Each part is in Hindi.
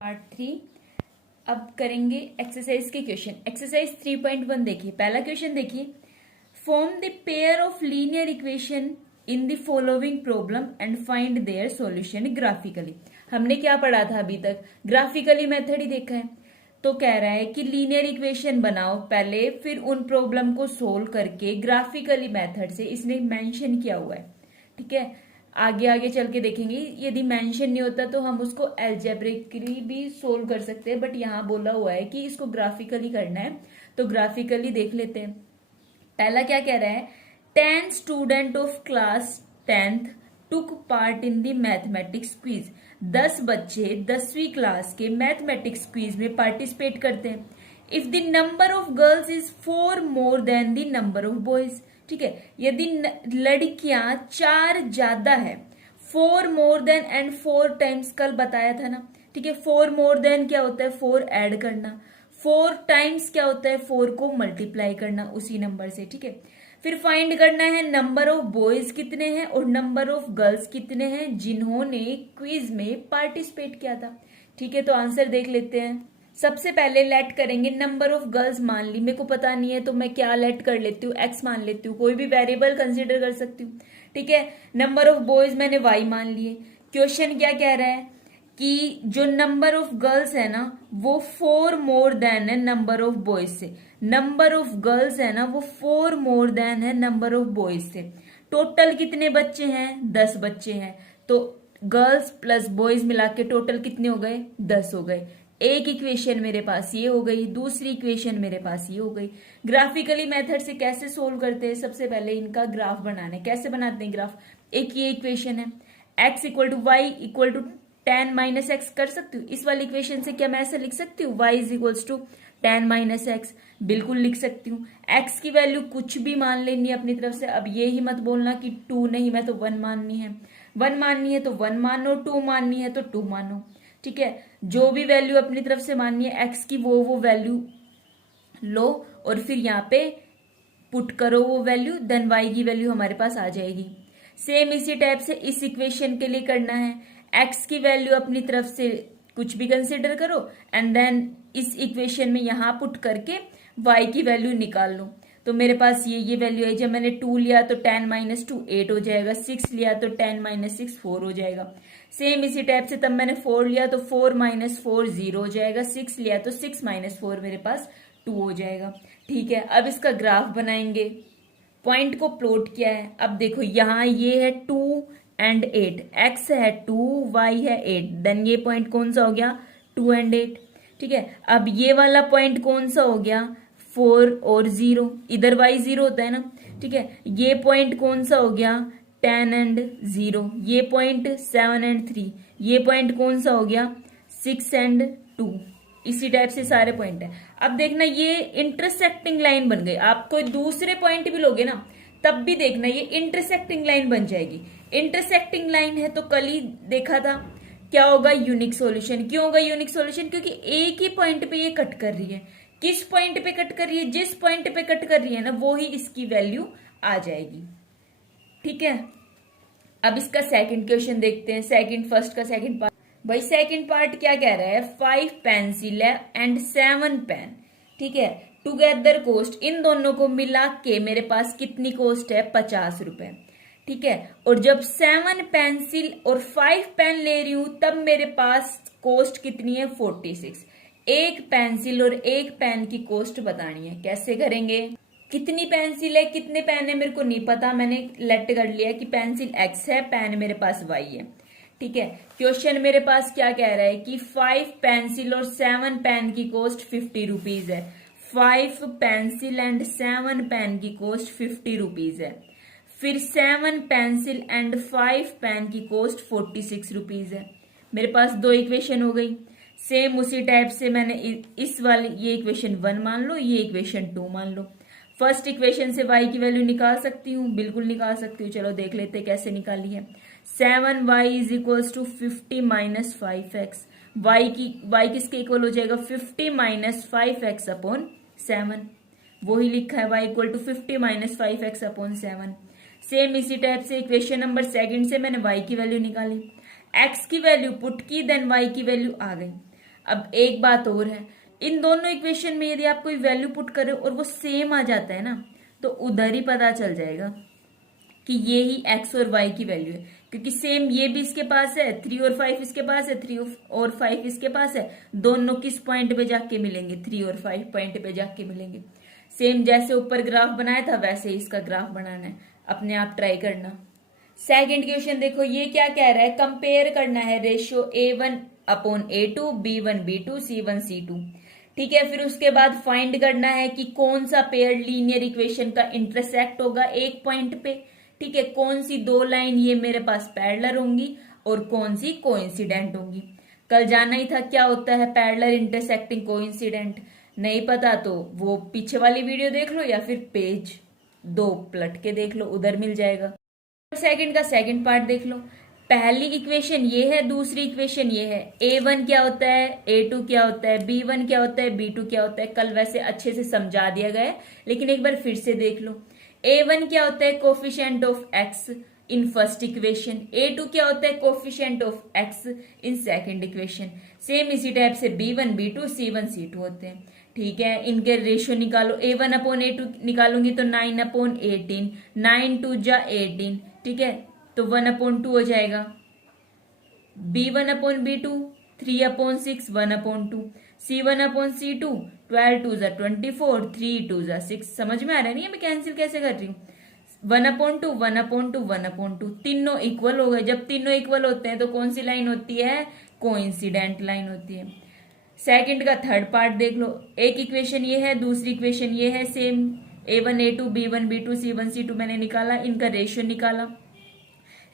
पार्ट 3। अब करेंगे एक्सरसाइज के क्वेश्चन। एक्सरसाइज 3.1 देखिए, पहला क्वेश्चन देखिए, form the pair of linear equation in the following problem and find their solution graphically. हमने क्या पढ़ा था अभी तक? ग्राफिकली मेथड ही देखा है। तो कह रहा है कि लीनियर इक्वेशन बनाओ पहले, फिर उन प्रॉब्लम को सोल्व करके ग्राफिकली मेथड से, इसने मेंशन किया हुआ है। ठीक है, आगे आगे चल के देखेंगे। यदि मेंशन नहीं होता तो हम उसको एल्जेब्रिकली भी सोल्व कर सकते हैं, बट यहाँ बोला हुआ है कि इसको ग्राफिकली करना है, तो ग्राफिकली देख लेते हैं। पहला क्या कह रहा है? 10 student of class 10th took part in the mathematics quiz. 10 बच्चे 10वीं क्लास के मैथमेटिक्स क्विज में पार्टिसिपेट करते हैं। If the number of girls is 4 more then the number of boys. ठीक है, यदि लड़कियां 4 ज्यादा है, 4 मोर देन एंड 4 टाइम्स, कल बताया था ना। ठीक है, 4 मोर देन क्या होता है? 4 ऐड करना। 4 टाइम्स क्या होता है? 4 को मल्टीप्लाई करना उसी नंबर से। ठीक है, फिर फाइंड करना है नंबर ऑफ बॉयज कितने हैं और नंबर ऑफ गर्ल्स कितने हैं जिन्होंने क्विज में पार्टिसिपेट किया था। ठीक है, तो आंसर देख लेते हैं। सबसे पहले लेट करेंगे नंबर ऑफ गर्ल्स। मान ली, मेरे को पता नहीं है तो मैं क्या लेट कर लेती हूँ, एक्स मान लेती हूँ, कोई भी वेरिएबल कंसिडर कर सकती हूँ। ठीक है, नंबर ऑफ बॉयज मैंने वाई मान लिए। क्वेश्चन क्या कह रहा है कि जो नंबर ऑफ गर्ल्स है ना वो 4 मोर देन है नंबर ऑफ बॉयज से। नंबर ऑफ गर्ल्स है ना वो 4 मोर देन है नंबर ऑफ बॉयज से। टोटल कितने बच्चे हैं? 10 बच्चे हैं। तो गर्ल्स प्लस बॉयज मिला के टोटल कितने हो गए? 10 हो गए। एक इक्वेशन मेरे पास ये हो गई, दूसरी इक्वेशन मेरे पास ये हो गई। ग्राफिकली मेथड से कैसे सोल्व करते हैं? सबसे पहले इनका ग्राफ बनाना है। कैसे बनाते हैं ग्राफ? एक ये इक्वेशन है, x equal to y equal to tan minus x कर सकती हूँ। इस वाली इक्वेशन से क्या मैं ऐसा लिख सकती हूँ? y is equals to tan minus x, बिल्कुल लिख सकती हूँ। x की वैल्यू कुछ भी मान लेनी है अपनी तरफ से। अब ये ही मत बोलना कि 2 नहीं, मैं तो 1 माननी है। 1 माननी है तो 1 मानो, 2 माननी है तो 2 मानो। ठीक है, जो भी वैल्यू अपनी तरफ से माननी है x की वो वैल्यू लो और फिर यहाँ पे पुट करो वो वैल्यू, देन y की वैल्यू हमारे पास आ जाएगी। सेम इसी टाइप से इस इक्वेशन के लिए करना है। x की वैल्यू अपनी तरफ से कुछ भी कंसिडर करो एंड देन इस इक्वेशन में यहां पुट करके y की वैल्यू निकाल लो। तो मेरे पास ये वैल्यू है। जब मैंने 2 लिया तो 10 माइनस 2 8 हो जाएगा, 6 लिया तो 10 माइनस 6 4 हो जाएगा। सेम इसी टाइप से तब मैंने 4 लिया तो 4 माइनस 4 0 हो जाएगा, 6 लिया तो 6 माइनस 4 मेरे पास 2 हो जाएगा। ठीक है, अब इसका ग्राफ बनाएंगे। पॉइंट को प्लॉट किया है। अब देखो यहाँ ये है 2 एंड 8, x है 2 y है 8, देन ये पॉइंट कौन सा हो गया? 2 एंड 8। ठीक है, अब ये वाला पॉइंट कौन सा हो गया? 4 और 0, इधर y 0 होता है ना। ठीक है, ये पॉइंट कौन सा हो गया? 10 एंड 0। ये पॉइंट 7 एंड 3। ये पॉइंट कौन सा हो गया? 6 एंड 2। इसी टाइप से सारे पॉइंट है। अब देखना ये इंटरसेक्टिंग लाइन बन गई। आप कोई दूसरे पॉइंट भी लोगे ना तब भी देखना ये इंटरसेक्टिंग लाइन बन जाएगी। इंटरसेक्टिंग लाइन है तो कल ही देखा था क्या होगा? Unique solution. क्यों होगा यूनिक सॉल्यूशन? क्योंकि एक ही पॉइंट पे ये कट कर रही है। किस पॉइंट पे कट कर रही है? जिस पॉइंट पे कट कर रही है ना वो ही इसकी वैल्यू आ जाएगी। ठीक है, अब इसका सेकंड क्वेश्चन देखते हैं। फर्स्ट का सेकंड पार्ट। भाई सेकंड पार्ट क्या कह रहा है? 5 पेंसिल एंड 7 पेन। ठीक है, टुगेदर कॉस्ट, इन दोनों को मिला के मेरे पास कितनी कॉस्ट है? 50 रुपए। ठीक है, और जब 7 पेंसिल और 5 पेन ले रही हूं तब मेरे पास कॉस्ट कितनी है? 46। एक पेंसिल और एक पेन की कॉस्ट बतानी है। कैसे करेंगे? कितनी पेंसिल है कितने पेन है मेरे को नहीं पता, मैंने लेट कर लिया कि पेंसिल x है, पेन मेरे पास y है। ठीक है, क्वेश्चन मेरे पास क्या कह रहा है कि 5 पेंसिल और 7 पेन की कॉस्ट 50 रुपीज है। 5 पेंसिल एंड 7 पेन की कॉस्ट 50 रुपीज है। फिर 7 पेंसिल एंड 5 पेन की कॉस्ट 46 रुपीज है। मेरे पास दो इक्वेशन हो गई। सेम उसी टाइप से मैंने इस वाली ये इक्वेशन 1 मान लो, ये इक्वेशन 2 मान लो। फर्स्ट इक्वेशन से y की वैल्यू निकाल सकती हूँ, बिल्कुल निकाल सकती हूँ। चलो देख लेते कैसे निकाली है। 7y is equals to 50 minus 5x। y किसके इक्वल हो जाएगा? 50 माइनस 5x अपॉन 7। वही लिखा है y equal to 50 minus 5x upon 7। Same इसी टाइप से इक्वेशन नंबर सेकंड से मैंने y की वैल्यू निकाली, x की वैल्यू पुट की, देन y की वैल्यू आ गई। अब एक बात और है, इन दोनों इक्वेशन में यदि आप कोई वैल्यू पुट करें और वो सेम आ जाता है ना, तो उधर ही पता चल जाएगा कि ये ही x और y की वैल्यू है, क्योंकि सेम ये भी इसके पास है, 3 और 5 इसके पास है, 3 और 5 इसके पास है, दोनों किस पॉइंट पे जाके मिलेंगे, 3 और 5 पॉइंट पे जाके मिलेंगे। सेम जैसे ऊपर ग्राफ बनाया था वैसे ही इसका ग्राफ बनाना है, अपने आप ट्राई करना। सेकंड क्वेश्चन देखो, ये क्या कह रहा है, कंपेयर करना है रेशियो A1/A2 B1/B2 C1/C2। ठीक है, फिर उसके बाद फाइंड करना है कि कौन सा पेयर लीनियर इक्वेशन का इंटरसेक्ट होगा एक पॉइंट पे। ठीक है, कौन सी दो लाइन ये मेरे पास पैरेलल होंगी और कौन सी कोइंसिडेंट होंगी। कल जाना ही था क्या होता है पैरेलल इंटरसेक्टिंग कोइंसिडेंट, नहीं पता तो वो पीछे वाली वीडियो देख लो या फिर पेज 2 पलट के देख लो, उधर मिल जाएगा। सेकंड का सेकंड पार्ट देख लो, पहली इक्वेशन ये है, दूसरी इक्वेशन ये है। A1 क्या होता है, A2 क्या होता है, B1 क्या होता है, B2 क्या होता है। कल वैसे अच्छे से समझा दिया गया है, लेकिन एक बार फिर से देख लो। A1 क्या होता है, coefficient of x in first equation. A2 क्या होता है, coefficient of x in second equation. Same इसी टाइप से B1 B2 C1 C2 होते हैं। ठीक है, इनके रेशियो निकालो, A1/A2 निकालूंगी तो 9/18, 9 2 जा 18। ठीक है, तो 1/2 हो जाएगा। B1/B2 3/6 1/2, C1/C2 12 2 जा 24, 3 2 जा 6। समझ में आ रहा है नहीं मैं कैंसिल कैसे कर रही हूँ। 1/2 1/2 1/2 तीनों इक्वल हो गए। जब तीनों इक्वल होते हैं तो कौन सी लाइन होती है, कोइंसिडेंट लाइन होती है। सेकंड का थर्ड पार्ट देख लो, एक इक्वेशन ये है, दूसरी इक्वेशन ये है, सेम A1/A2 B1/B2 C1/C2 मैंने निकाला, इनका रेशियो निकाला।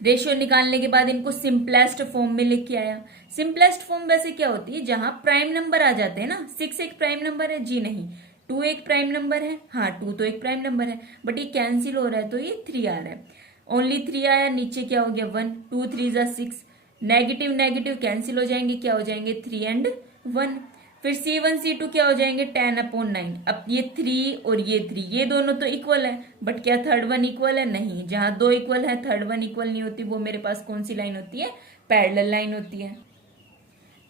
रेशियो निकालने के बाद इनको सिंपलेस्ट फॉर्म में लिख के आया। सिंपलेस्ट फॉर्म वैसे क्या होती है, जहां प्राइम नंबर आ जाते हैं ना। 6 एक प्राइम नंबर है जी, नहीं 2 एक प्राइम नंबर है, हाँ 2 तो एक प्राइम नंबर है, बट ये कैंसिल हो रहा है तो ये 3 आ रहा है। ओनली 3 आया, नीचे क्या हो गया 1, 2 3 जा 6, नेगेटिव नेगेटिव कैंसिल हो जाएंगे, क्या हो जाएंगे 3 एंड 1। फिर C1/C2 क्या हो जाएंगे 10/9। अब ये 3 और ये 3 ये दोनों तो इक्वल है, बट क्या थर्ड वन इक्वल है, नहीं। जहां दो इक्वल है थर्ड वन इक्वल नहीं होती, वो मेरे पास कौन सी लाइन होती है, पैरेलल लाइन होती है।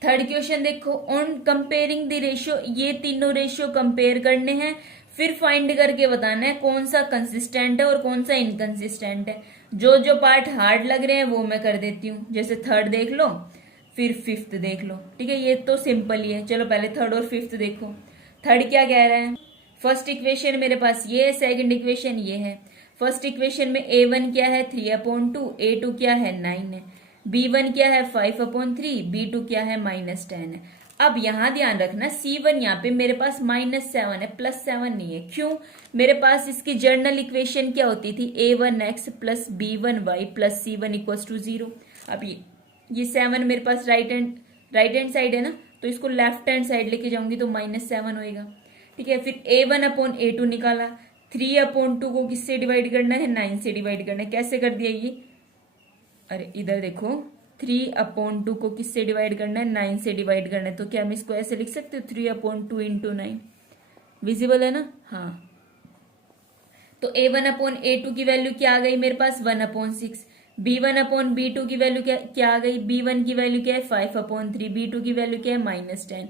थर्ड क्वेश्चन देखो, ऑन कंपेयरिंग द रेशियो, ये तीनों रेशियो कंपेयर करने हैं, फिर फाइंड करके बताना है कौन सा कंसिस्टेंट है और कौन सा इनकंसिस्टेंट है। जो जो पार्ट हार्ड लग रहे हैं वो मैं कर देती हूँ, जैसे थर्ड देख लो फिर फिफ्थ देख लो। ठीक है, ये तो सिंपल ही है। चलो पहले थर्ड और फिफ्थ देखो। थर्ड क्या कह रहा है, फर्स्ट इक्वेशन मेरे पास ये है, सेकंड इक्वेशन ये है। फर्स्ट इक्वेशन में A1 क्या है 3/2, A2 क्या है 9 है, B1 क्या है 5/3, B2 क्या है -10 है। अब यहां ध्यान रखना C1 यहाँ पे मेरे पास -7 है, +7 नहीं है। क्यों, मेरे पास इसकी जर्नल इक्वेशन क्या होती थी, A1x + B1y + C1 = 0। अब ये 7 मेरे पास राइट हैंड साइड है ना, तो इसको लेफ्ट हैंड साइड लेके जाऊंगी तो -7 होएगा। ठीक है, फिर A1/A2 निकाला, 3/2 को किससे डिवाइड करना है, 9 से डिवाइड करना है। कैसे कर दिया ये, अरे इधर देखो 3/2 को किससे डिवाइड करना है, 9 से डिवाइड करना है। तो क्या मैं इसको ऐसे लिख सकती हूँ 3/2 × 9, विजिबल है ना, हाँ। तो A1/A2 की वैल्यू क्या आ गई मेरे पास 1/6, B1/B2 की वैल्यू क्या आ गई, B1 की वैल्यू क्या है 5/3, B2 की वैल्यू क्या है -10।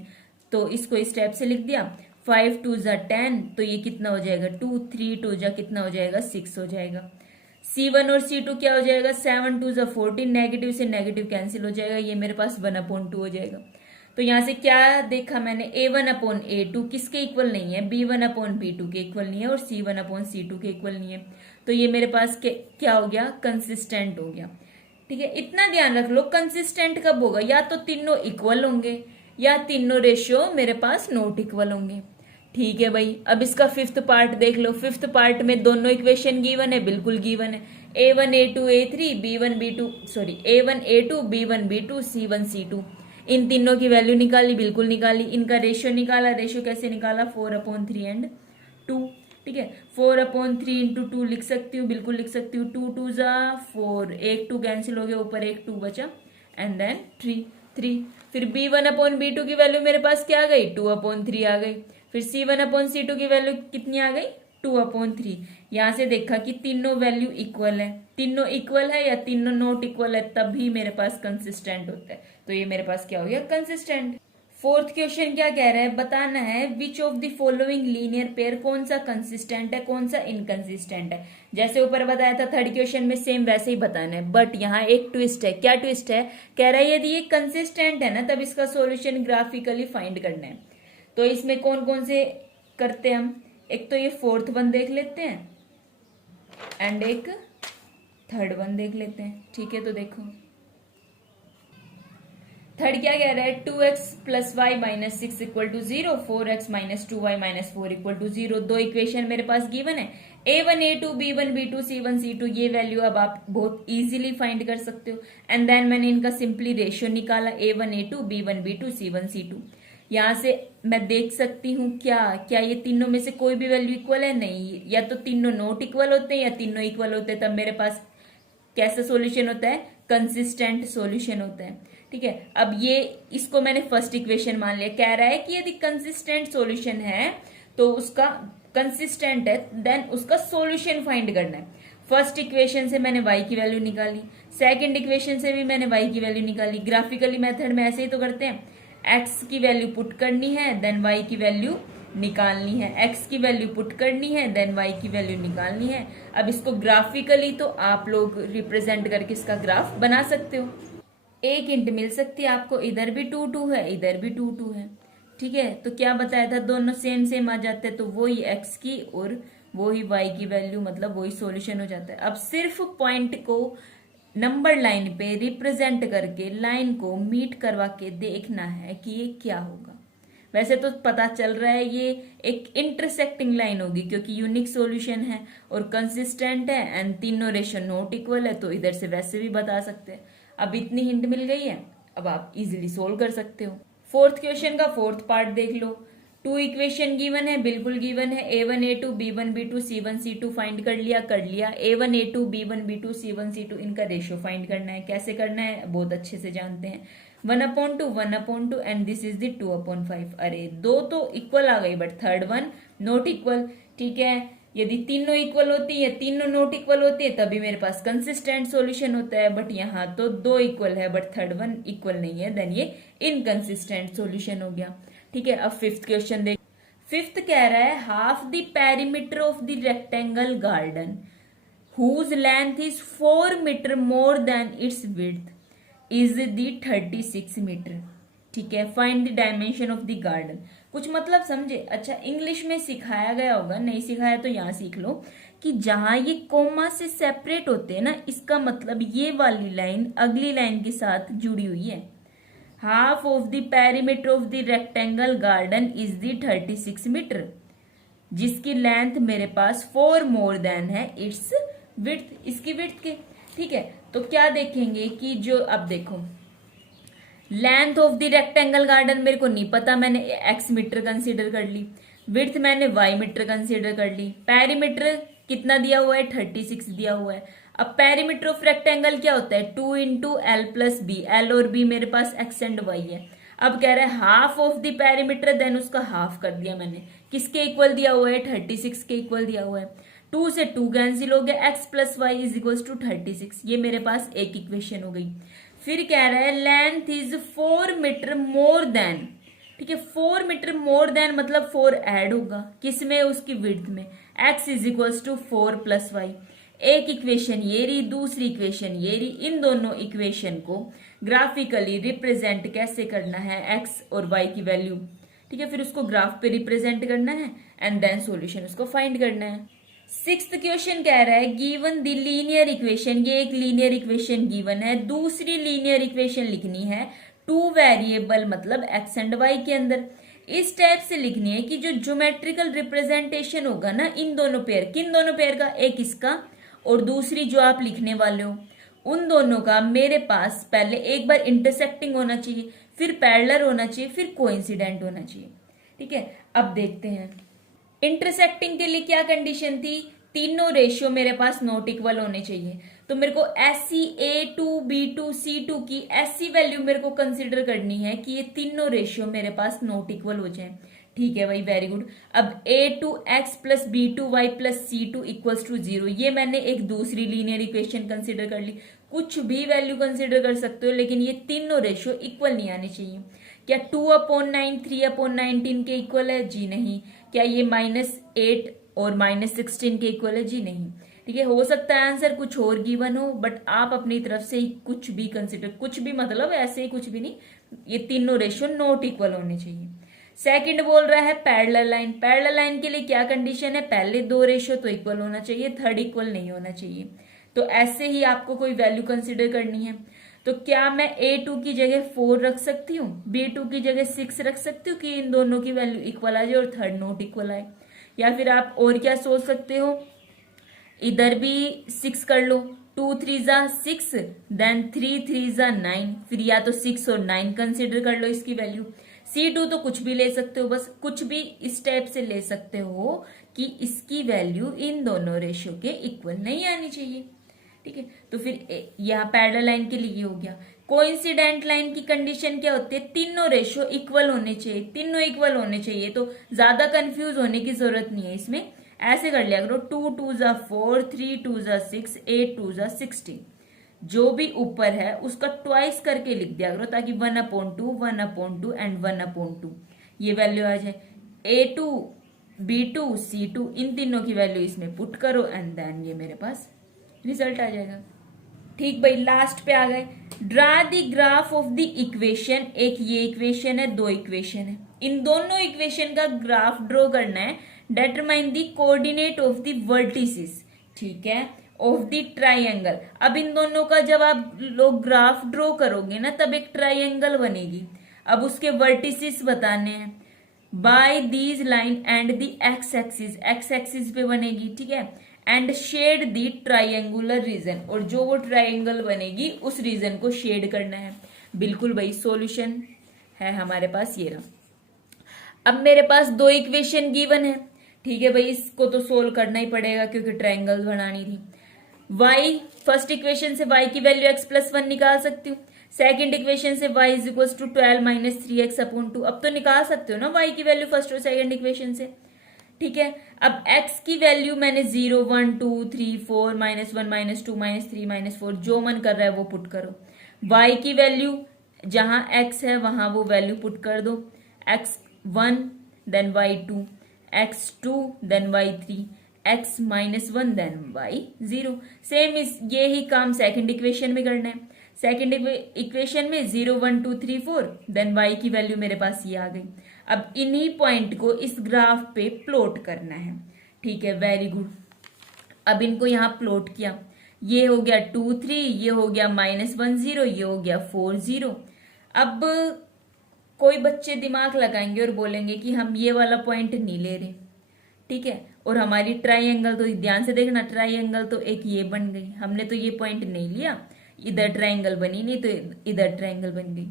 तो इसको इस स्टेप से लिख दिया, 5 2 जा 10, तो ये कितना हो जाएगा 2, 3 2 जा कितना हो जाएगा 6 हो जाएगा। C1 और C2 क्या हो जाएगा, 7 2 जा 14, नेगेटिव से नेगेटिव कैंसिल हो जाएगा, ये मेरे पास 1/2 हो जाएगा। तो यहां से क्या देखा मैंने, A1/A2 किसके इक्वल नहीं है, B1/B2 के इक्वल नहीं है और C1/C2 के इक्वल नहीं है। तो ये मेरे पास क्या हो गया, कंसिस्टेंट हो गया। ठीक है, इतना ध्यान रख लो, कंसिस्टेंट कब होगा, या तो तीनों इक्वल होंगे या तीनों रेशियो मेरे पास नॉट इक्वल होंगे। ठीक है भाई, अब इसका फिफ्थ पार्ट देख लो। फिफ्थ पार्ट में दोनों इक्वेशन गिवन है, बिल्कुल गिवन है। A1 A2 A3 B1 B2 sorry A1 A2 B1 B2 C1 C2, इन तीनों की वैल्यू निकाली, बिल्कुल निकाली। इनका रेशियो निकाला, रेशियो कैसे निकाला 4/3 एंड 2। ठीक है, 4/3 × 2 लिख सकती हूँ, बिल्कुल लिख सकती हूँ। 2 2 जा 4, एक 2 कैंसिल हो गया, ऊपर एक 2 बचा एंड देन 3। फिर B1/B2 की वैल्यू मेरे पास क्या आ गई 2/3 आ गई। फिर C1/C2 की वैल्यू कितनी आ गई 2/3। यहां से देखा कि तीनों वैल्यू इक्वल है, तीनों इक्वल है या तीनों नॉट इक्वल है, तभी मेरे पास कंसिस्टेंट होता है। तो ये मेरे पास क्या हो गया कंसिस्टेंट। फोर्थ क्वेश्चन क्या कह रहा है, बताना है which of the following linear pair कौन सा कंसिस्टेंट है कौन सा इनकंसिस्टेंट है। जैसे ऊपर बताया था थर्ड क्वेश्चन में सेम वैसे ही बताना है, बट यहाँ एक ट्विस्ट है। क्या ट्विस्ट है, कह रहा है यदि ये कंसिस्टेंट है ना तब इसका सॉल्यूशन ग्राफिकली फाइंड करना है। तो इसमें कौन कौन से करते हैं हम, एक तो ये फोर्थ वन देख लेते हैं एंड एक थर्ड वन देख लेते हैं। ठीक है, तो देखो थर्ड क्या कह रहा है, 2x plus y minus 6 equal to 0, 4x minus 2y minus 4 equal to 0। दो इक्वेशन मेरे पास गिवन है, a1 a2 b1 b2 c1 c2। ये वैल्यू अब आप बहुत इजीली फाइंड कर सकते हो। एंड देन मैंने इनका सिंपली रेशियो निकाला, a1 a2 b1 b2 c1 c2। यहां से मैं देख सकती हूँ क्या क्या ये तीनों में से कोई भी वैल्यू इक्वल है, नहीं, या तो तीनों नॉट इक्वल होते हैं या तीनों इक्वल होते हैं। तब मेरे पास कैसा सॉल्यूशन होता है, कंसिस्टेंट सॉल्यूशन होता है। ठीक है, अब ये इसको मैंने फर्स्ट इक्वेशन मान लिया। कह रहा है कि यदि कंसिस्टेंट सॉल्यूशन है तो उसका कंसिस्टेंट है देन उसका सॉल्यूशन फाइंड करना है। फर्स्ट इक्वेशन से मैंने y की वैल्यू निकाली, सेकंड इक्वेशन से भी मैंने y की वैल्यू निकाली। ग्राफिकली मेथड में ऐसे ही तो करते हैं, x की वैल्यू पुट करनी है देन y की वैल्यू निकालनी है, x की वैल्यू पुट करनी है देन y की वैल्यू निकालनी है। अब इसको ग्राफिकली तो आप लोग रिप्रेजेंट करके इसका ग्राफ बना सकते हो। एक हिंट मिल सकती है आपको, इधर भी 2 2 है इधर भी 2 2 है। ठीक है, तो क्या बताया था, दोनों सेम सेम आ जाते हैं तो वही x की और वही y की वैल्यू, मतलब वही सॉल्यूशन हो जाता है। अब सिर्फ पॉइंट को नंबर लाइन पे रिप्रेजेंट करके लाइन को मीट करवा के देखना है कि ये क्या होगा। वैसे तो पता चल रहा है ये एक इंटरसेक्टिंग लाइन होगी क्योंकि यूनिक सॉल्यूशन है और कंसिस्टेंट है एंड तीनों रेशियो नॉट इक्वल है, तो इधर से वैसे भी बता सकते हैं। अब इतनी हिंट मिल गई है, अब आप इजीली सोल्व कर सकते हो। फोर्थ क्वेश्चन का फोर्थ पार्ट देख लो। टू इक्वेशन गिवन है, बिल्कुल गिवन है, a1 a2 b1 b2 c1 c2 find कर लिया a1 a2 b1 b2 c1 c2 इनका रेशियो फाइंड करना है। कैसे करना है बहुत अच्छे से जानते हैं, 1/2 एंड दिस इज द 2/5। अरे दो तो इक्वल आ गई but third one not equal. ठीक है, यदि तीनों इक्वल होती है तीनों नॉट इक्वल होती है तभी मेरे पास कंसिस्टेंट सॉल्यूशन होता है, बट यहाँ तो दो इक्वल है बट थर्ड वन इक्वल नहीं है, देन ये इनकंसिस्टेंट सॉल्यूशन हो गया। ठीक है, अब फिफ्थ क्वेश्चन देख। फिफ्थ कह रहा है half the perimeter of the rectangle garden whose length is 4 metre more than its width is the 36 metre. ठीक है, find the dimension of the garden. कुछ मतलब समझे, अच्छा इंग्लिश में सिखाया गया होगा, नहीं सिखाया तो यहाँ सीख लो कि जहां ये कोमा से सेपरेट होते हैं ना, इसका मतलब ये वाली लाइन अगली लाइन के साथ जुड़ी हुई है। Half of the perimeter of the rectangle garden is the 36 metre, जिसकी लेंथ मेरे पास 4 मोर देन है इट्स विड्थ, इसकी विड्थ के। ठीक है, तो क्या देखेंगे कि जो अब देखो length of the rectangle garden मेरे को नहीं पता, मैंने x मीटर कंसीडर कर ली, विड्थ मैंने y मीटर कंसीडर कर ली, पेरीमीटर कितना दिया हुआ है 36 दिया हुआ है। अब पेरीमीटर ऑफ रेक्टेंगल क्या होता है 2 into L plus B, L और बी मेरे पास x एंड y है। अब कह रहा है half of the perimeter, then उसका हाफ कर दिया मैंने, किसके इक्वल दिया हुआ है 36 के इक्वल दिया हुआ है। 2 से 2 कैंसिल हो गया, x plus y is equal to 36, ये मेरे पास एक इक्वेशन हो गई। फिर कह रहा है length is 4 metre more than. ठीक है, 4 मीटर मोर देन मतलब 4 ऐड होगा किसमें, उसकी विड्थ में, x is equal to 4 plus y. एक इक्वेशन ये रही, दूसरी इक्वेशन ये रही, इन दोनों इक्वेशन को ग्राफिकली रिप्रेजेंट कैसे करना है x और y की वैल्यू। ठीक है, फिर उसको ग्राफ पे रिप्रेजेंट करना है एंड देन सॉल्यूशन उसको फाइंड करना है। सिक्स्थ क्वेश्चन कह रहा है गिवन द लीनियर इक्वेशन, ये एक लीनियर इक्वेशन गिवन है, दूसरी लीनियर इक्वेशन लिखनी है 2 वेरिएबल मतलब x एंड y के अंदर। इस टाइप से लिखनी है कि जो ज्योमेट्रिकल रिप्रेजेंटेशन होगा ना इन दोनों पेयर, किन दोनों पेयर का, एक इसका और दूसरी जो आप लिखने वाले हो उन दोनों का मेरे पास पहले एक बार इंटरसेक्टिंग होना चाहिए, फिर पैरेलल होना चाहिए, फिर कोइंसिडेंट होना चाहिए। ठीक है, अब देखते हैं इंटरसेक्टिंग के लिए क्या कंडीशन थी, तीनों रेशियो मेरे पास नॉट इक्वल होने चाहिए। तो मेरे को ऐसी a2 b2 c2 की ऐसी वैल्यू मेरे को कंसिडर करनी है कि ये तीनों रेशियो मेरे पास नॉट इक्वल हो जाए। ठीक है भाई, वेरी गुड। अब a2x plus b2y plus c2 equals to 0, ये मैंने एक दूसरी लीनियर इक्वेशन कंसिडर कर ली। कुछ भी वैल्यू कंसिडर कर सकते हो लेकिन ये तीनों रेशियो इक्वल नहीं आने चाहिए। क्या 2/9 3/19 के इक्वल है? जी नहीं। क्या ये -8 और -16 के इक्वल है? जी नहीं। ठीक है, हो सकता है आंसर कुछ और गिवन हो, बट आप अपनी तरफ से ही कुछ भी कंसिडर, कुछ भी मतलब ऐसे ही कुछ भी नहीं, ये तीनों रेशियो नॉट इक्वल होने चाहिए। सेकंड बोल रहा है पैरेलल लाइन। पैरेलल लाइन के लिए क्या कंडीशन है? पहले दो रेशियो तो इक्वल होना चाहिए, थर्ड इक्वल नहीं होना चाहिए। तो ऐसे ही आपको कोई वैल्यू कंसिडर करनी है। तो क्या मैं A2 की जगह 4 रख सकती हूँ, B2 की जगह 6 रख सकती हूँ कि इन दोनों की वैल्यू इक्वल आ जाए और थर्ड नॉट इक्वल आए? या फिर आप और क्या सोच सकते हो, इधर भी 6 कर लो, 2 3 जा 6, देन 3 3 जा 9, फिर या तो 6 और 9 कंसिडर कर लो इसकी वैल्यू। C2 तो कुछ भी ले सकते हो, बस कुछ भी इस टाइप से ले सकते हो कि इसकी वैल्यू इन दोनों रेशियो के इक्वल नहीं आनी चाहिए। ठीक है, तो फिर यहाँ पैरेलल लाइन के लिए हो गया। कोइंसिडेंट लाइन की कंडीशन क्या होती है? तीनों रेशियो इक्वल होने चाहिए, तीनों इक्वल होने चाहिए। तो ज्यादा कंफ्यूज होने की जरूरत नहीं है इसमें, ऐसे कर लिया करो 2 2 जा 4, 3 2 जा 6, 8 2 जा 16। जो भी ऊपर है उसका ट्वाइस करके लिख दिया करो, ताकि 1/2 1/2 एंड 1/2 ये वैल्यू आ जाए। A2 B2 C2 इन तीनों की वैल्यू इसमें पुट करो एंड देन ये मेरे पास रिजल्ट आ जाएगा। ठीक भाई, लास्ट पे आ गए। Draw the graph of the equation. एक ये इक्वेशन है, दो इक्वेशन है, इन दोनों इक्वेशन का ग्राफ ड्रॉ करना है। Determine the coordinate of the vertices, ठीक है, ऑफ द ट्राइंगल। अब इन दोनों का जब आप लोग ग्राफ ड्रॉ करोगे ना, तब एक ट्राइंगल बनेगी। अब उसके वर्टिसेस बताने हैं by these line and the x axis पे बनेगी। ठीक है, and shade the triangular region, और जो वो ट्राइंगल बनेगी उस रीजन को शेड करना है। बिल्कुल भाई, सॉल्यूशन है हमारे पास ये रहा। अब मेरे पास दो इक्वेशन गिवन है। ठीक है भाई, इसको तो सोल्व करना ही पड़ेगा क्योंकि ट्राइंगल बनानी थी। y, फर्स्ट इक्वेशन से y की वैल्यू x+1 निकाल सकती हूँ। सेकंड इक्वेशन से y is equal to 12 - 3x/2। अब तो निकाल सकते हो ना y की वैल्यू फर्स्ट और सेकंड इक्वेशन से। ठीक है, अब x की वैल्यू मैंने 0 1 2 3 4 -1 -2 -3 -4 जो मन कर रहा है वो पुट करो। y की वैल्यू जहां x है वहां वो वैल्यू पुट कर दो। x1 then y2, x2 then y3, x-1 then y0। Same ये ही काम सेकंड इक्वेशन में करना है। सेकंड इक्वेशन में 0 1 2 3 4 देन y की वैल्यू मेरे पास ये आ गई। अब इन्हीं पॉइंट को इस ग्राफ पे प्लॉट करना है। ठीक है, वेरी गुड। अब इनको यहाँ प्लॉट किया, ये हो गया 2 3, ये हो गया -1 0, ये हो गया 4 0। अब कोई बच्चे दिमाग लगाएंगे और बोलेंगे कि हम ये वाला पॉइंट नहीं ले रहे। ठीक है, और हमारी ट्राइंगल तो ध्यान से देखना, ट्राइंगल तो एक ये बन गई, हमने तो ये पॉइंट नहीं लिया, इधर ट्राइंगल बनी नहीं तो इधर ट्राइंगल बन गई।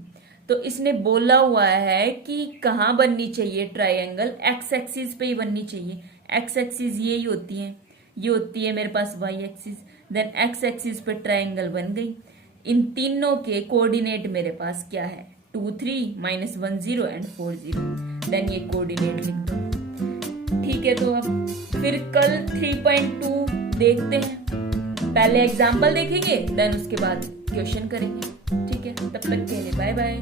तो इसने बोला हुआ है कि कहाँ बननी चाहिए ट्राइंगल, एक्स एक्सिस पे ही बननी चाहिए। एक्स एक्सिस ये ही होती है, ये होती है मेरे पास Y axis, then X axis पे ट्राइंगल बन गई। इन तीनों के कोऑर्डिनेट मेरे पास क्या है, 2 3 -1 0 एंड 4 0। देन ये कोऑर्डिनेट लिख दो। ठीक है, तो अब फिर कल 3.2 देखते हैं। पहले एग्जाम्पल देखेंगे, देन उसके बाद क्वेश्चन करेंगे। ठीक है, तब तक के लिए बाय बाय।